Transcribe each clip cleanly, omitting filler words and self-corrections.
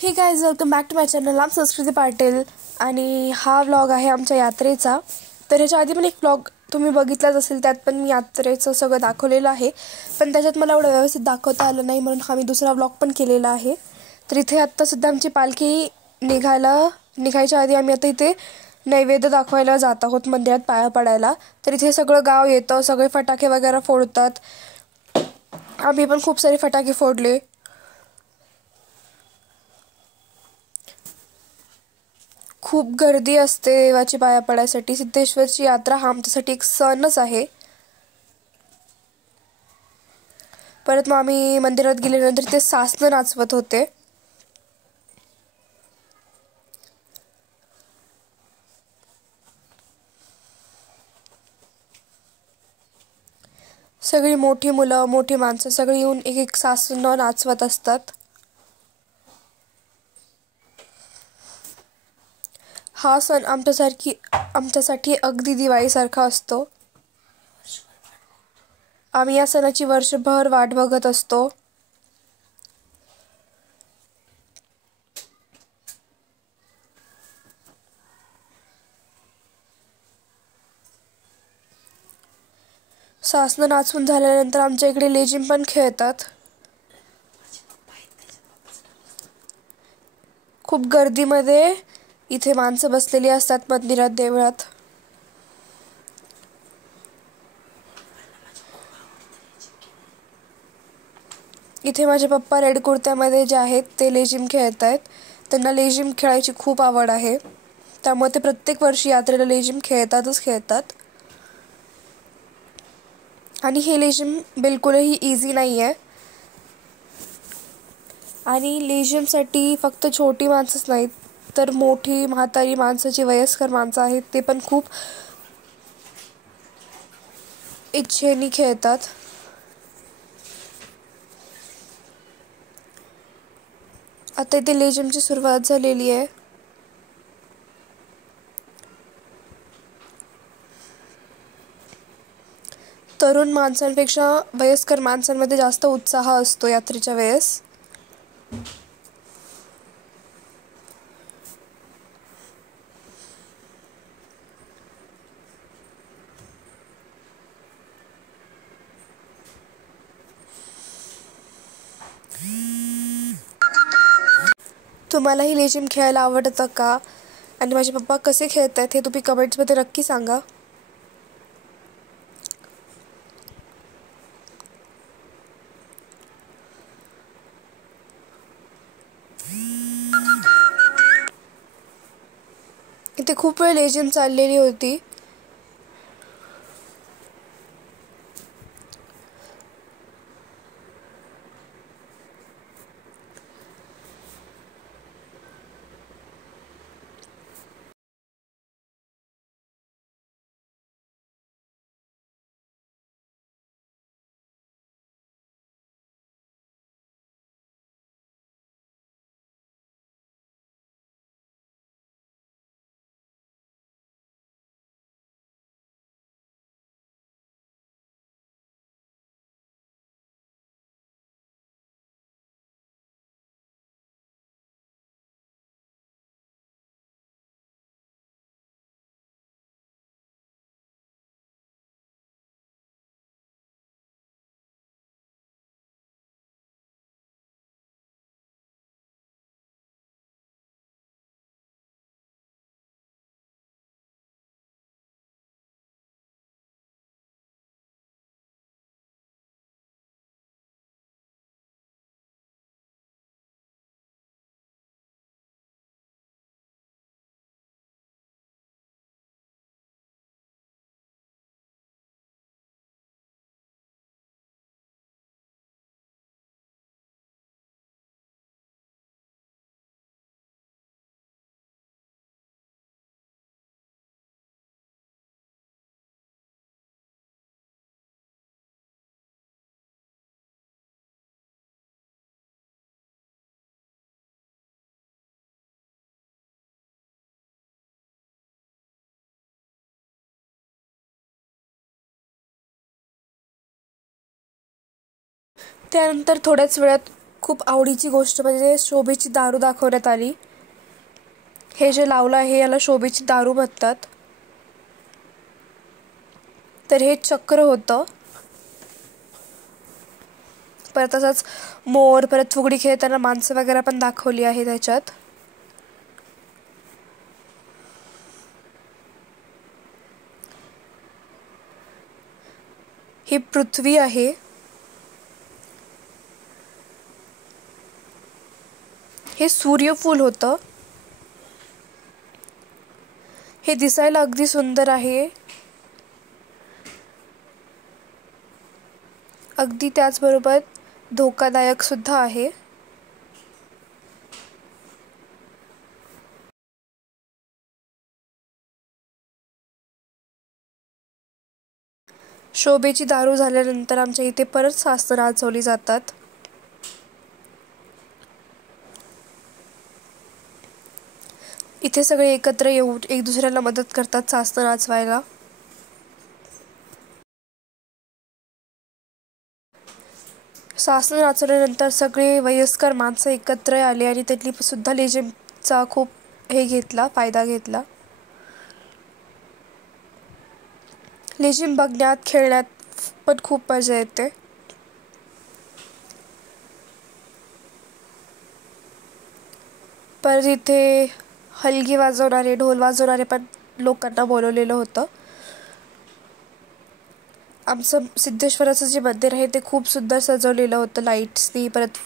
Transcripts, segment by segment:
हे guys, welcome back to my channel. I'm Sanskruti Patil आणि हा व्लॉग आहे आमच्या यात्रेचा. तर ह्याच्या आधी पण एक व्लॉग तुम्ही बघितलाच असेल, त्यात पण मी यात्रेचं सगळं दाखवलेलं आहे, पण त्याच्यात मला एवढं व्यवस्थित दाखवता आलं नाही, म्हणून हा मी दुसरा व्लॉग पण केलेला आहे. तर इथे आत्ता सुद्धा आमची पालखी निघायच्या आधी आम्ही आता इथे नैवेद्य दाखवायला जात आहोत मंदिरात पाया पडायला. तर इथे सगळं गाव येतं, सगळे फटाके वगैरे फोडतात. आम्ही पण खूप सारे फटाके फोडले. खूप गर्दी असते देवाची पाया पडायसाठी. सिद्धेश्वरची यात्रा हा आमच्यासाठी एक सणच आहे. परत मग आम्ही मंदिरात गेल्यानंतर ते सासनं नाचवत होते. सगळी मोठी मुलं, मोठी माणसं सगळी येऊन एक एक सासनं नाचवत असतात. हा सण आमच्यासाठी अगदी दिवाळीसारखा असतो. आम्ही या सणाची वर्षभर वाट बघत असतो. सासनं नाचवून झाल्यानंतर आमच्या इकडे लेझिम पण खेळतात. खूप गर्दीमध्ये इथे माणसं बसलेली असतात मंदिरात, देवळात. इथे माझे पप्पा रेड कुर्त्यामध्ये जे आहेत ते लेझिम खेळत आहेत. त्यांना लेझिम खेळायची खूप आवड आहे, त्यामुळे ते प्रत्येक वर्षी यात्रेला लेझिम खेळतात. आणि हे लेझिम बिलकुलही इझी नाही आहे. आणि लेझिमसाठी फक्त छोटी माणसंच नाहीत, तर मोठी म्हातारी माणसं, जी वयस्कर माणसं आहेत, ते पण खूप इच्छेने खेळतात. आता इथे लेझिमची सुरुवात झालेली आहे. तरुण माणसांपेक्षा वयस्कर माणसांमध्ये जास्त उत्साह असतो यात्रेच्या वेळेस. तुम्हालाही लेझिम खेळायला आवडतं का? आणि माझे पप्पा कसे खेळतात हे तुम्ही कमेंट्समध्ये नक्की सांगा. इथे खूप वेळ लेझिम चाललेली होती. त्यानंतर थोड्याच वेळात खूप आवडीची गोष्ट म्हणजे शोभेची दारू दाखवण्यात आली. हे जे लावलं आहे याला शोभेची दारू म्हणतात. तर हे चक्र होतं. परत तसंच मोर, परत फुगडी खेळताना माणसं वगैरे पण दाखवली आहे त्याच्यात. ही पृथ्वी आहे. हे सूर्यफूल होतं. हे दिसायला अगदी सुंदर आहे. अगदी त्याचबरोबर धोकादायक सुद्धा आहे. शोभेची दारू झाल्यानंतर आमच्या इथे परत सासनं नाचवली जातात. इथे सगळे एकत्र येऊन एक दुसऱ्याला मदत करतात सासनं नाचवायला. सासनं नाचवल्यानंतर सगळे वयस्कर माणसं एकत्र आले आणि त्यांनी सुद्धा लेझिमचा खूप फायदा घेतला. लेझिम बघण्यात, खेळण्यात पण खूप मजा येते. परत इथे हलगी वाजवणारे, ढोल वाजवणारे पण लोकांना बोलवलेलं होतं. आमचं सिद्धेश्वराचं जे मंदिर आहे ते खूप सुंदर सजवलेलं होतं लाईट्सनी, परत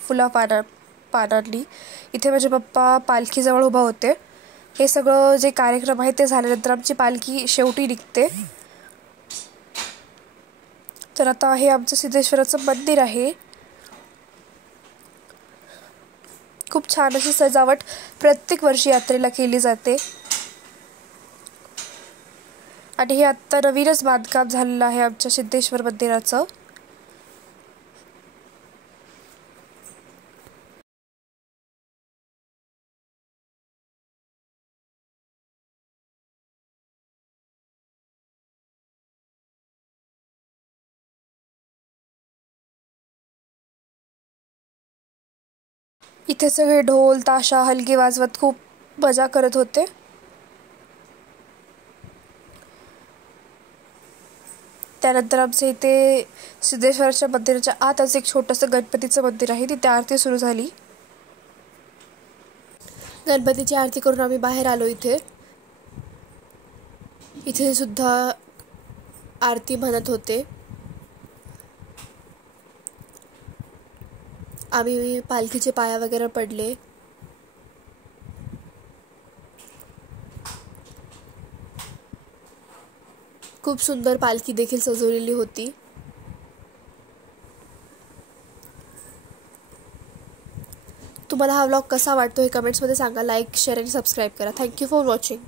पानांनी. इथे माझे पप्पा पालखीजवळ उभा होते. हे सगळं जे कार्यक्रम आहे ते झाल्यानंतर आमची पालखी शेवटी निघते. तर आता हे आमचं सिद्धेश्वराचं मंदिर आहे. खूप छान अशी सजावट प्रत्येक वर्षी यात्रेला केली जाते. आणि हे आत्ता नवीनच बांधकाम झालेलं आहे आमच्या सिद्धेश्वर मंदिराचं. इथे सगळे ढोल, ताशा, हलगी वाजवत खूप मजा करत होते. त्यानंतर आमच्या इथे सिद्धेश्वराच्या मंदिराच्या आतच एक छोटंसं गणपतीचं मंदिर आहे. तिथे आरती सुरू झाली. गणपतीची आरती करून आम्ही बाहेर आलो. इथे सुद्धा आरती म्हणत होते. आम्ही पालखीचे पाया वगैरे पडले. खूप सुंदर पालखी देखील सजवलेली होती. तुम्हाला हा व्लॉग कसा वाटतो हे कमेंट्समध्ये सांगा. लाईक, शेअर आणि सबस्क्राईब करा. Thank you for watching.